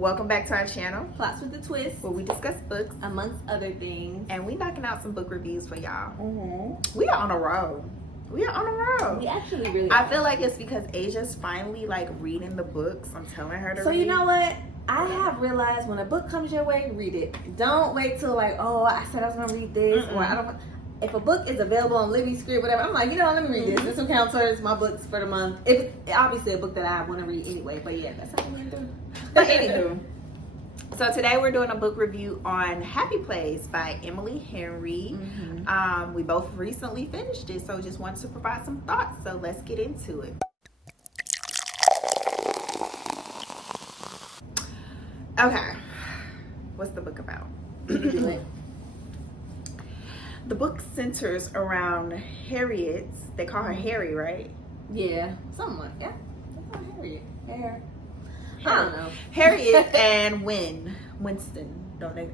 Welcome back to our channel, Plots with a Twist, where we discuss books, amongst other things. and we knocking out some book reviews for y'all. Mm-hmm. We are on a roll. We actually really I feel like it's because Asia's finally like reading the books. I'm telling her to So read. you know what? I have realized when a book comes your way, read it. Don't wait till like, oh, I said I was gonna read this, or I don't. If a book is available on Libby, Script, whatever, I'm like, let me read this. This will count towards my books for the month. If it's obviously a book that I want to read anyway, but yeah, that's how I'm gonna do. But anywho, so today we're doing a book review on Happy Place by Emily Henry. We both recently finished it, so just wanted to provide some thoughts. So let's get into it. Okay, what's the book about? The book centers around Harriet. They call her Harry, right? Yeah, somewhat. Yeah, they call her Harriet. Hair. I don't know. Harriet and Winston. Don't they?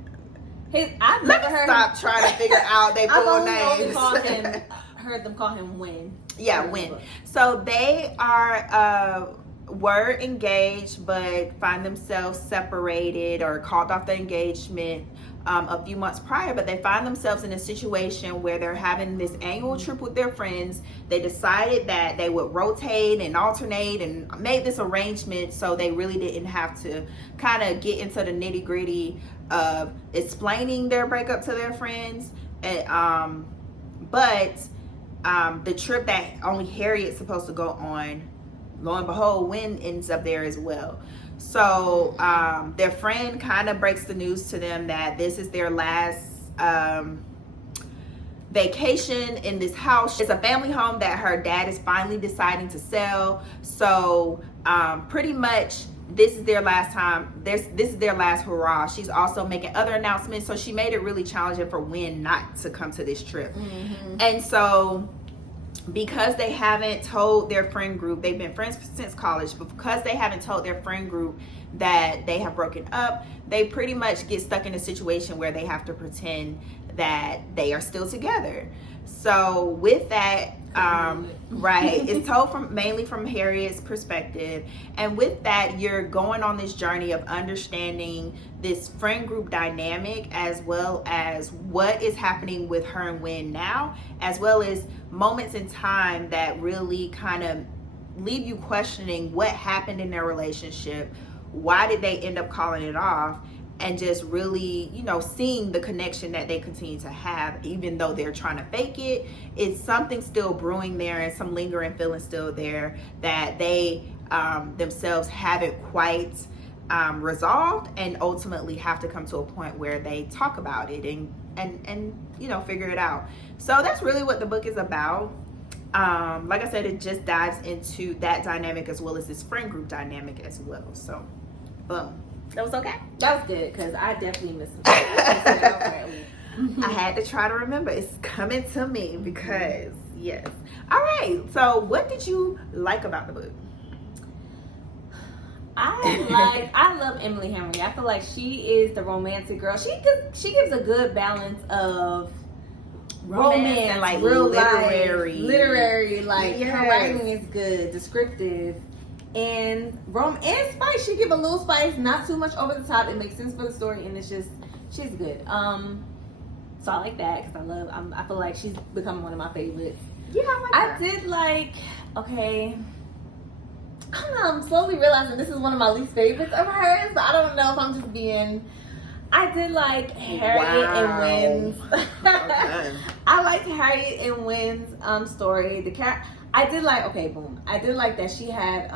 I've Let never me stop trying to figure out their full names. Heard them call him Win. Yeah, Win. So they are were engaged but find themselves separated or called off the engagement a few months prior, but they find themselves in a situation where they're having this annual trip with their friends. They decided that they would rotate and alternate and made this arrangement so they really didn't have to kind of get into the nitty-gritty of explaining their breakup to their friends. And, but the trip that only Harriet's supposed to go on, lo and behold, Win ends up there as well. So their friend kind of breaks the news to them that this is their last vacation in this house. It's a family home that her dad is finally deciding to sell. So pretty much this is their last time. This is their last hurrah. She's also making other announcements. So she made it really challenging for Win not to come to this trip. And so because they haven't told their friend group, they've been friends since college, but because they haven't told their friend group that they have broken up, they pretty much get stuck in a situation where they have to pretend that they are still together. So with that, right, it's told mainly from Harriet's perspective, and with that, you're going on this journey of understanding this friend group dynamic, as well as what is happening with her and Win now, as well as moments in time that really kind of leave you questioning what happened in their relationship, why did they end up calling it off, and just really, seeing the connection that they continue to have, even though they're trying to fake it. It's something still brewing there and some lingering feelings still there that they themselves haven't quite resolved, and ultimately have to come to a point where they talk about it and figure it out. So that's really what the book is about. Like I said, it just dives into that dynamic as well as this friend group dynamic as well. So boom. That was okay? That was good, because I definitely missed some. I had to try to remember. It's coming to me because, yes. All right. So what did you like about the book? I love Emily Henry. I feel like she is the romantic girl. She gives a good balance of romance and like real literary. Like yes. Her writing is good, descriptive. And spice, she give a little spice, not too much over the top. It makes sense for the story, and she's good. So I like that because I feel like she's becoming one of my favorites. Yeah, I did like. Okay, I don't know. I'm slowly realizing this is one of my least favorites of hers, but I don't know if I'm just being. I did like Harriet and Win's. Okay. I liked Harriet and Win's story. I did like, I did like that she had,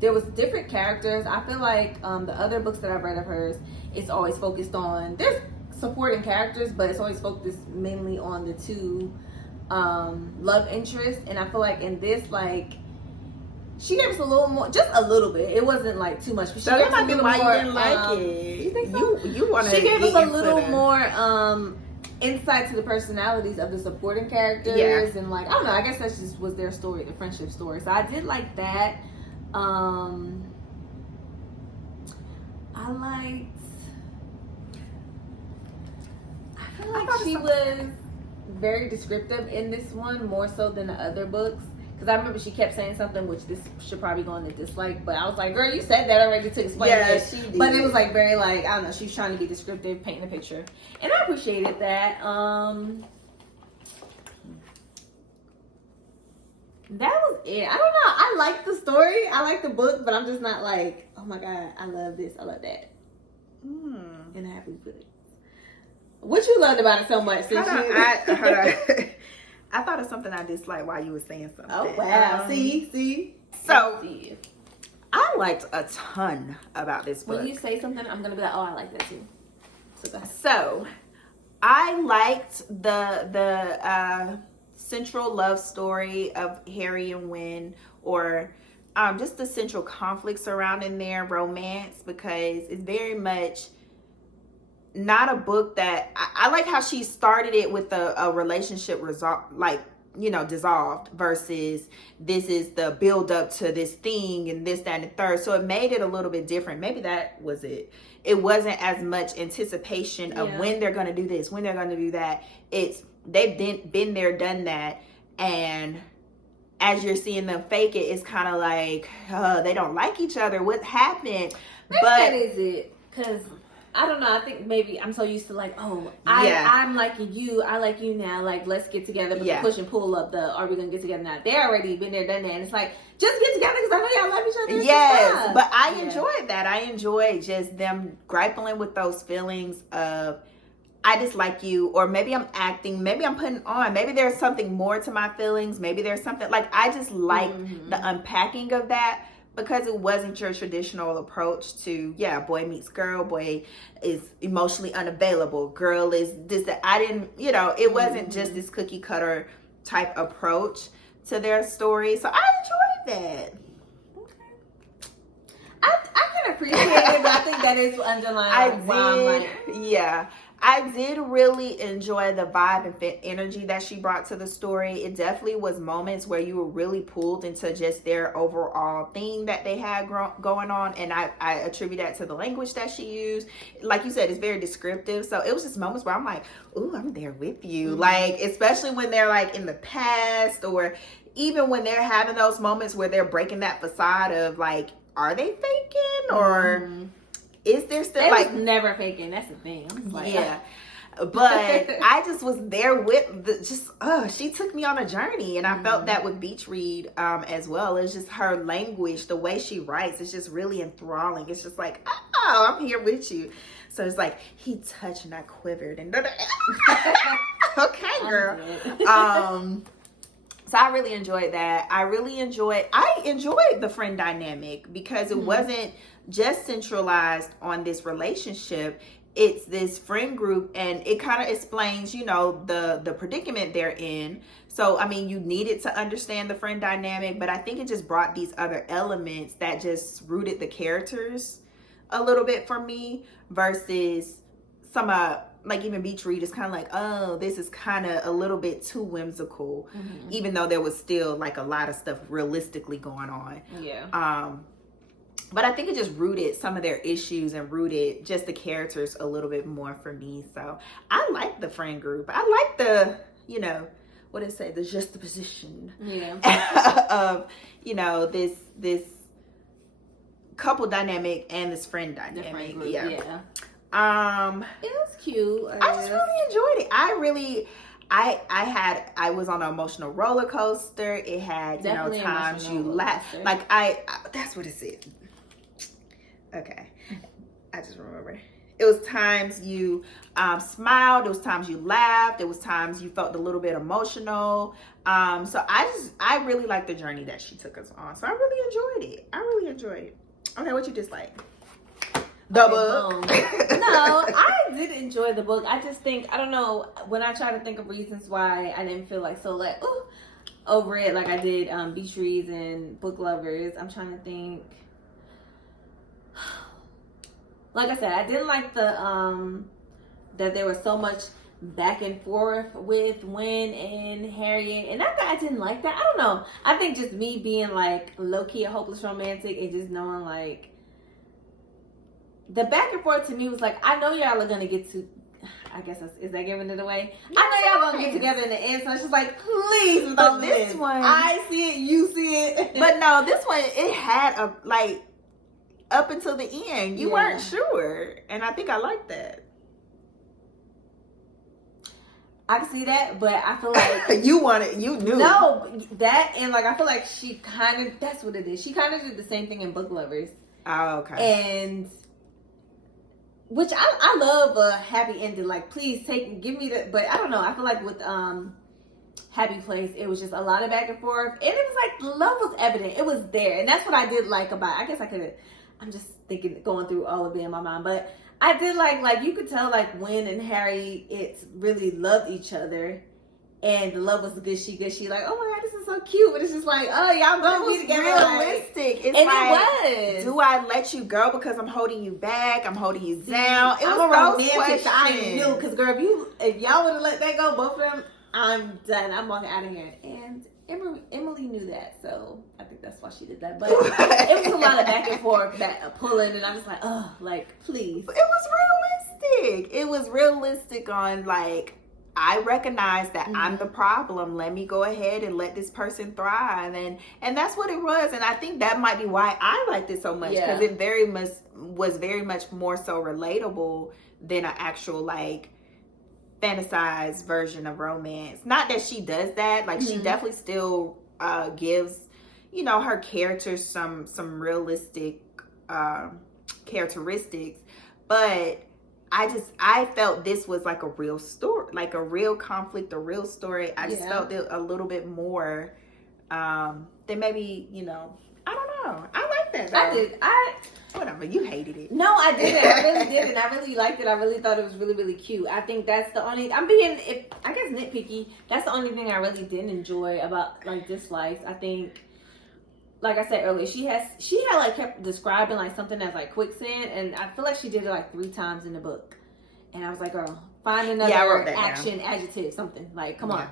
there was different characters. I feel like the other books that I've read of hers, it's always focused on, there's supporting characters, but it's always focused mainly on the two love interests. And I feel like in this, like, she gave us a little more, just a little bit. It wasn't like too much. But so that might be why you didn't like it. You think so? You want to She gave us a little more insight to the personalities of the supporting characters, and like, I don't know, I guess that just was their story, the friendship story. So I did like that. I feel like she was very descriptive in this one, more so than the other books. Because I remember she kept saying something, which this should probably go into dislike, but I was like, girl, you said that already to explain it. She did. But it was like very like, I don't know, she's trying to be descriptive, painting a picture. And I appreciated that. That was it. I don't know. I like the story. I like the book, but I'm just not like, oh my God, I love this. I love that. And I happily put it. What you loved about it so much? Hold on. I thought of something I disliked while you were saying something. Oh wow! See. So I liked a ton about this book. When you say something, I'm gonna be like, oh, I like that too. So I liked the central love story of Harry and Wynn, or just the central conflict surrounding their romance, because it's very much not a book that I like how she started it with a relationship dissolved, versus this is the build up to this thing and this, that, and the third. So it made it a little bit different. Maybe that was it. It wasn't as much anticipation of when they're going to do this, when they're going to do that. They've been there, done that. And as you're seeing them fake it, it's kind of like, they don't like each other. What happened? Maybe that is it. Because I don't know. I think maybe I'm so used to like, I'm liking you. I like you now. Like, let's get together. But the push and pull of are we going to get together now? They already been there, done that. And it's like, just get together because I know y'all love each other. Yes. But I enjoyed that. I enjoyed just them grappling with those feelings of, I dislike you, or maybe I'm acting, maybe I'm putting on, maybe there's something more to my feelings. Maybe there's something like, I just liked the unpacking of that. Because it wasn't your traditional approach to, boy meets girl, boy is emotionally unavailable, girl is this, that. I didn't, it wasn't just this cookie cutter type approach to their story. So I enjoyed that. Okay. I can appreciate it, but I think that is underlying. I did really enjoy the vibe and energy that she brought to the story. It definitely was moments where you were really pulled into just their overall theme that they had going on. And I attribute that to the language that she used. Like you said, it's very descriptive. So it was just moments where I'm like, ooh, I'm there with you. Like, especially when they're like in the past, or even when they're having those moments where they're breaking that facade of like, are they faking, or is there still they like was never faking? That's the thing. Like, but I just was there with she took me on a journey, and I felt that with Beach Read as well. It's just her language, the way she writes, it's just really enthralling. It's just like, oh, I'm here with you. So it's like, he touched and I quivered, and okay, girl. So I really enjoyed that. I enjoyed the friend dynamic, because it wasn't just centralized on this relationship. It's this friend group, and it kind of explains, the predicament they're in. So, I mean, you needed to understand the friend dynamic, but I think it just brought these other elements that just rooted the characters a little bit for me, versus some like even Beach Read is kind of like, oh, this is kind of a little bit too whimsical, even though there was still like a lot of stuff realistically going on. But I think it just rooted some of their issues and rooted just the characters a little bit more for me. So I like the friend group. I like the, what did it say? The juxtaposition of, this couple dynamic and this friend dynamic. It was cute. I just really enjoyed it. I was on an emotional roller coaster. It had, Definitely times you laugh. Like that's what it said. Okay. I just remember. It was times you smiled. It was times you laughed. It was times you felt a little bit emotional. So I really liked the journey that she took us on. So I really enjoyed it. Okay, what you dislike? The book. No, I did enjoy the book. I just think, I don't know, when I try to think of reasons why I didn't feel like over it like I did Beach Reads and Book Lovers, I'm trying to think. Like I said, I didn't like the that there was so much back and forth with Wynn and Harriet, and I didn't like that. I don't know. I think just me being like low-key a hopeless romantic and just knowing like the back and forth to me was like, I know y'all are gonna get to. I guess is that giving it away? I know y'all gonna get together in the end, so it's just like, please, but this one, I see it, you see it. But no, this one, it had a like up until the end, you weren't sure, and I think I like that. I can see that, but I feel like you knew. No, that and like I feel like she kind of, that's what it is. She kind of did the same thing in Book Lovers. Oh, okay. And which I love a happy ending. Like, please give me the. But I don't know. I feel like with Happy Place, it was just a lot of back and forth, and it was like the love was evident. It was there, and that's what I did like about. I guess I could. I'm just thinking, going through all of it in my mind, but I did like you could tell like Gwen and Harry, it's really loved each other, and the love was gushy. Like, oh my god, this is so cute. But it's just like, oh, y'all gonna be together. Realistic. It's and like, it was. Do I let you go because I'm holding you back? I'm holding you down. It I'm was a those romantic. I questions. knew, because girl, if y'all would have let that go, both of them, I'm done. I'm walking out of here. And Emily knew that, so I think that's why she did that. But it was a lot of back and forth, pulling, and I was like, oh, like, please. It was realistic. It was realistic on like, I recognize that I'm the problem. Let me go ahead and let this person thrive, and that's what it was. And I think that might be why I liked it so much, because it was very much more so relatable than an actual like fantasized version of romance. Not that she does that, like she definitely still gives, you know, her characters some realistic characteristics, but I felt this was like a real story, like a real conflict, a real story. I just felt it a little bit more than maybe, you know, I don't know. I like that though. I did. Whatever, you hated it. No, I didn't. I really didn't. I really liked it. I really thought it was really, really cute. I think that's the only, I guess nitpicky, that's the only thing I really didn't enjoy about like dislikes. I think, like I said earlier, she had like kept describing like something as like quicksand, and I feel like she did it like 3 times in the book. And I was like, girl, find another action adjective, something. Like, come on.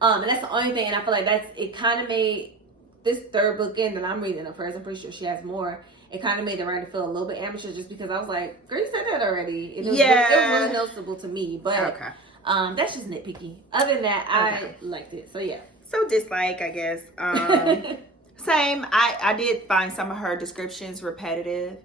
And that's the only thing, and I feel like it kind of made this third book in that I'm reading of hers, I'm pretty sure she has more. It kind of made the writer feel a little bit amateur, just because I was like, girl, you said that already. It was really noticeable to me, but that's just nitpicky. Other than that, I liked it. So yeah. So dislike, I guess. Same. I did find some of her descriptions repetitive.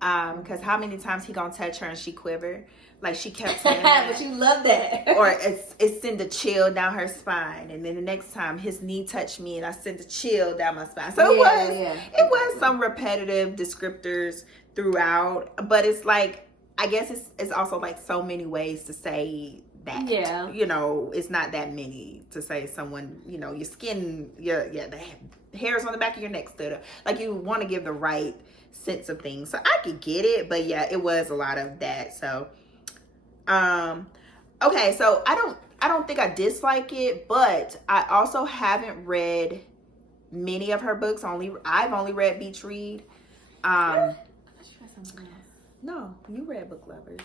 Because how many times he gonna touch her and she quiver? Like she kept saying that. But you love that. Or it send a chill down her spine, and then the next time his knee touched me and I sent a chill down my spine. So it was some repetitive descriptors throughout, but it's like, I guess it's also like so many ways to say that. Yeah. You know, it's not that many to say someone, you know, your skin, the hairs on the back of your neck stood up. Like you want to give the right sense of things. So I could get it, but yeah, it was a lot of that. So okay, so I don't think I dislike it, but I also haven't read many of her books. I've only read Beach Read. No, you read Book Lovers.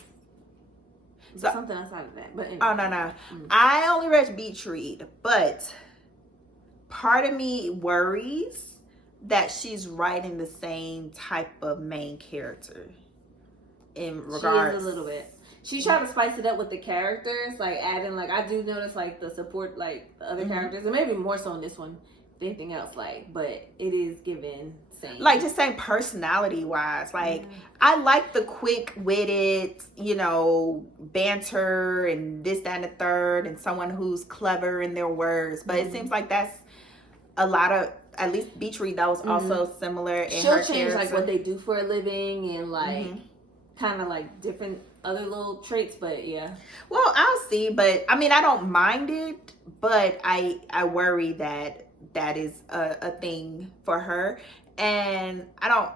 So, something outside of that. But anyway. Oh no. I only read Beach Read, but part of me worries that she's writing the same type of main character in regards. She is a little bit. She tried to spice it up with the characters, like adding, like I do notice, like the support, like the other characters, and maybe more so in this one than anything else. Like, but it is given same. Like just saying personality wise, like I like the quick witted, you know, banter and this, that, and the third, and someone who's clever in their words. But it seems like that's a lot of, at least Beach Read, that was also similar. She'll change like what they do for a living and like kind of like different other little traits, but yeah. Well, I'll see, but I mean, I don't mind it, but I worry that is a thing for her, and I don't.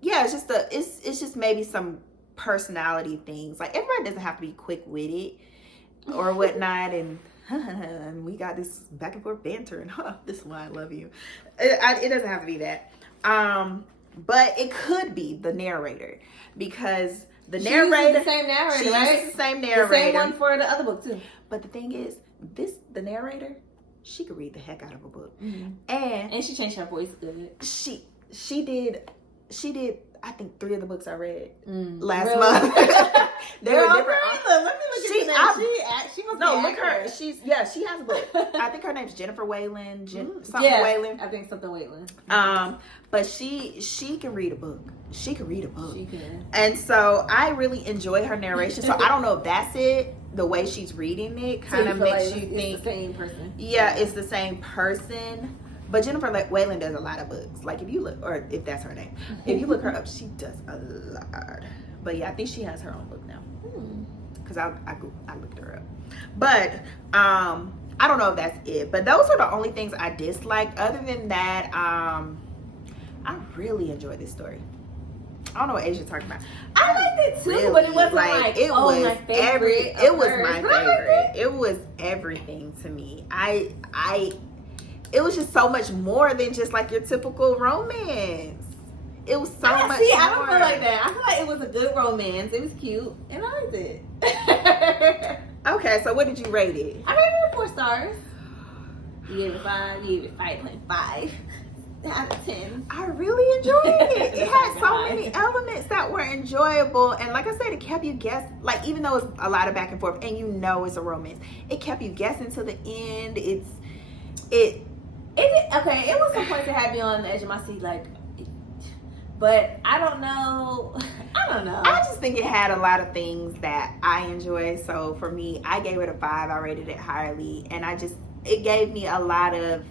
Yeah, it's just maybe some personality things. Like everybody doesn't have to be quick witted or whatnot, and we got this back and forth banter, and this is why I love you. It doesn't have to be that, but it could be the narrator, because the narrator, the same narrator, she uses the same narrator, the same one for the other book too. But the thing is, the narrator, she could read the heck out of a book, and she changed her voice good. She did. I think 3 of the books I read last really? month. They were different. Let me look at that. She must no, be look her. accurate. She has a book. I think her name's Jennifer Whalen. Something yeah, Whalen. I think something Whalen. But she can read a book. She can read a book. She can. And so I really enjoy her narration. So I don't know if that's it. The way she's reading it kind of makes you think it's the same person. Yeah, it's the same person. But Jennifer Whalen does a lot of books. Like if you look, or if that's her name, if you look her up, she does a lot. But yeah, I think she has her own book now. Because I looked her up. But I don't know if that's it. But those are the only things I disliked. Other than that, I really enjoyed this story. I don't know what Asia's talking about. I liked it too, but it wasn't like it was my favorite. It was my favorite. It was everything to me. It was just so much more than just like your typical romance. It was so much more. I don't feel like that. I feel like it was a good romance. It was cute, and I liked it. Okay, so what did you rate it? I rated it 4 stars. You gave it 5. You gave it 5.5 out of 10. I really enjoyed it. It had so many elements that were enjoyable, and like I said, it kept you guessing. Like even though it's a lot of back and forth, and you know it's a romance, it kept you guessing to the end. Okay, it was some points that had me on the edge of my seat, like, but I don't know. I just think it had a lot of things that I enjoy. So for me, I gave it a 5. I rated it highly, and it gave me a lot of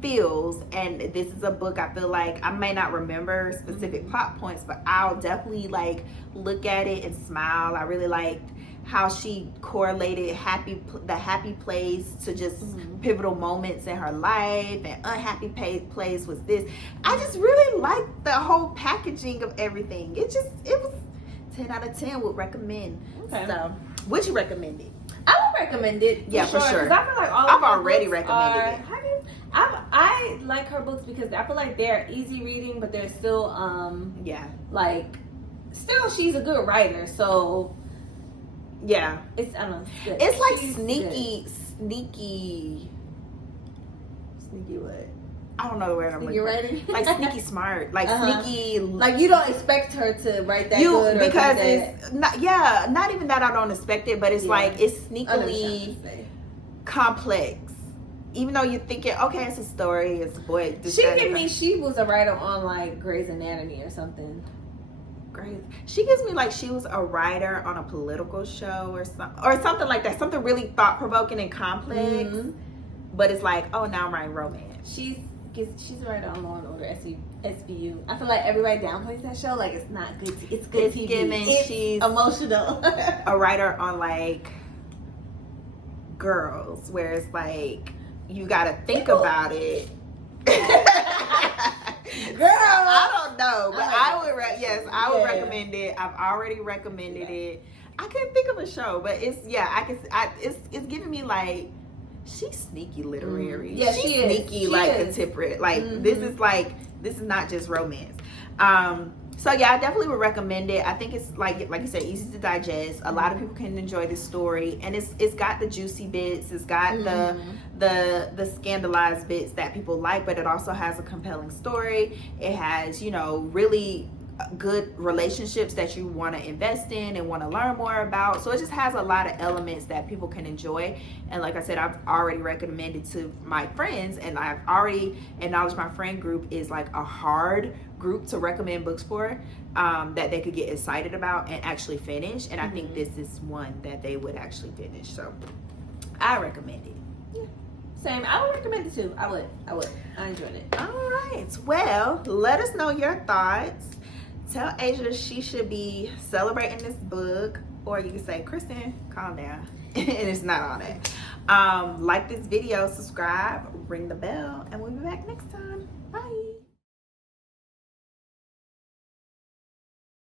feels. And this is a book I feel like I may not remember specific plot points, but I'll definitely like look at it and smile. I really liked how she correlated the happy place to just pivotal moments in her life, and unhappy place was this. I just really liked the whole packaging of everything. It was 10 out of 10. Would recommend. Okay. So would you recommend it? I would recommend it. Yeah, for sure. Because I feel like I've already recommended it. I like her books because I feel like they're easy reading, but they're still still she's a good writer, so yeah, it's I don't know. It's good. It's like She's sneaky what? I don't know the word I'm looking for. Ready? Like sneaky smart, like sneaky. Like you don't expect her to write that good, because it's not. Yeah, not even that I don't expect it, but it's like it's sneakily complex. Even though you're thinking, okay, it's a story, it's a boy. She was a writer on like Grey's Anatomy or something. She gives me like she was a writer on a political show or something like that. Something really thought provoking and complex. But it's like, oh, now I'm writing romance. She's a writer on Law and Order SVU. I feel like everybody downplays that show. Like it's not good. It's good TV. She's emotional. A writer on like Girls, where it's like you got to think about it. Girl, I don't know, but I would recommend it. I've already recommended it. I couldn't think of a show, but it's it's giving me like she's sneaky literary. Yeah, she's sneaky contemporary. Like this is not just romance. So yeah, I definitely would recommend it. I think it's like you said, easy to digest. A lot of people can enjoy this story, and it's got the juicy bits. It's got the scandalized bits that people like, but it also has a compelling story. It has really good relationships that you want to invest in and want to learn more about. So it just has a lot of elements that people can enjoy. And like I said, I've already recommended to my friends, and I've already acknowledged my friend group is like a hard group to recommend books for, that they could get excited about and actually finish. And I think this is one that they would actually finish. So I recommend it. Yeah. Same. I would recommend it too. I would. I enjoyed it. All right. Well, let us know your thoughts. Tell Asia she should be celebrating this book, or you can say, Kristen, calm down. And it's not all that. Like this video, subscribe, ring the bell, and we'll be back next time.